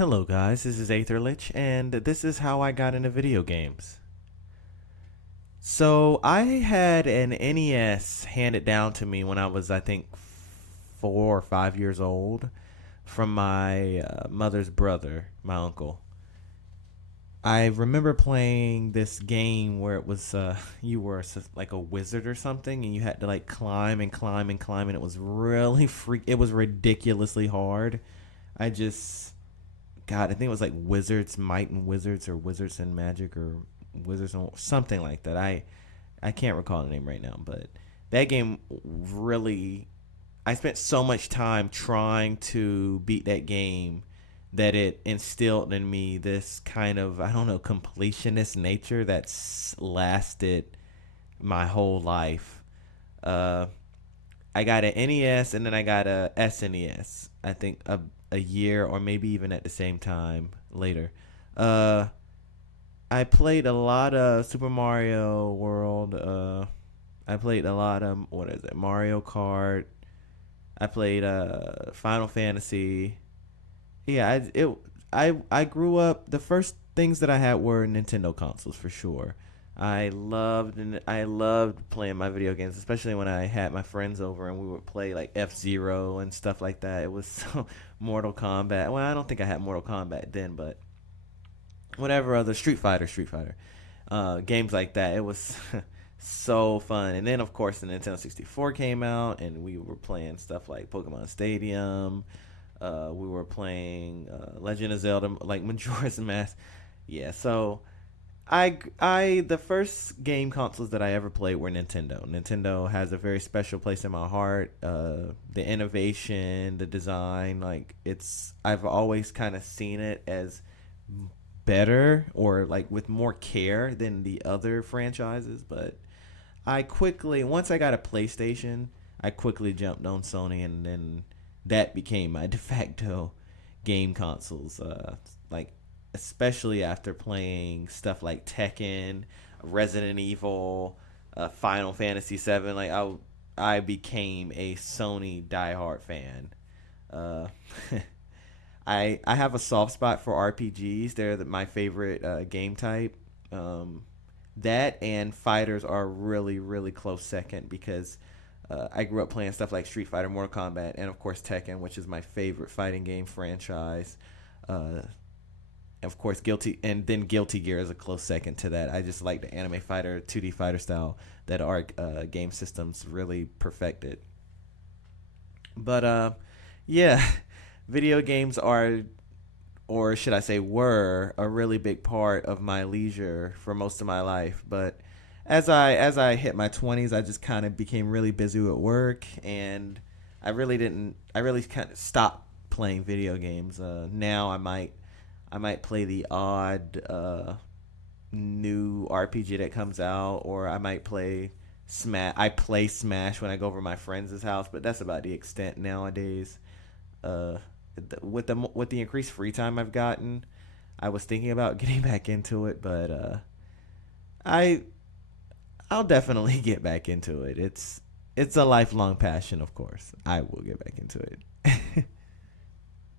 Hello guys, this is Aetherlich, and this is how I got into video games. So I had an NES handed down to me when I was, I think, 4 or 5 years old from my mother's brother, my uncle. I remember playing this game where it was you were like a wizard or something, and you had to like climb and climb and climb, and it was really freak. It was ridiculously hard. I just God, I think it was like Wizards, Might and Wizards, or Wizards and Magic, or Wizards and something like that. I can't recall the name right now, but that game really. I spent so much time trying to beat that game that it instilled in me this kind of, I don't know, completionist nature that's lasted my whole life. Uh, I got an NES and then I got a SNES. I think a year or maybe even at the same time later. Uh, I played a lot of Super Mario World. I played a lot of what is it? Mario Kart. I played Final Fantasy. Yeah, I grew up. The first things that I had were Nintendo consoles for sure. I loved playing my video games, especially when I had my friends over and we would play like F Zero and stuff like that. It was so Mortal Kombat. Well, I don't think I had Mortal Kombat then, but whatever other Street Fighter, games like that. It was so fun. And then of course the Nintendo 64 came out, and we were playing stuff like Pokemon Stadium. We were playing Legend of Zelda, like Majora's Mask. Yeah, so the first game consoles that I ever played were Nintendo. Nintendo has a very special place in my heart. The innovation, the design, like I've always kind of seen it as better or like with more care than the other franchises. But once I got a PlayStation, I quickly jumped on Sony, and then that became my de facto game consoles. Like especially after playing stuff like Tekken, Resident Evil, Final Fantasy VII. I became a Sony diehard fan. Uh, I have a soft spot for RPGs. They're my favorite game type. That and fighters are really close second because I grew up playing stuff like Street Fighter, Mortal Kombat, and of course Tekken, which is my favorite fighting game franchise. Uh, of course, Guilty Gear is a close second to that. I just like the anime fighter, 2D fighter style that our game systems really perfected. But yeah, video games are, or should I say, were a really big part of my leisure for most of my life. But as I hit my 20s, I just kind of became really busy with work, and I really kind of stopped playing video games. Now I might play the odd new RPG that comes out, or I might play Smash. I play Smash when I go over to my friend's house, but that's about the extent nowadays. Uh, with the increased free time I've gotten, I was thinking about getting back into it, but I I'll definitely get back into it. It's a lifelong passion, of course. I will get back into it.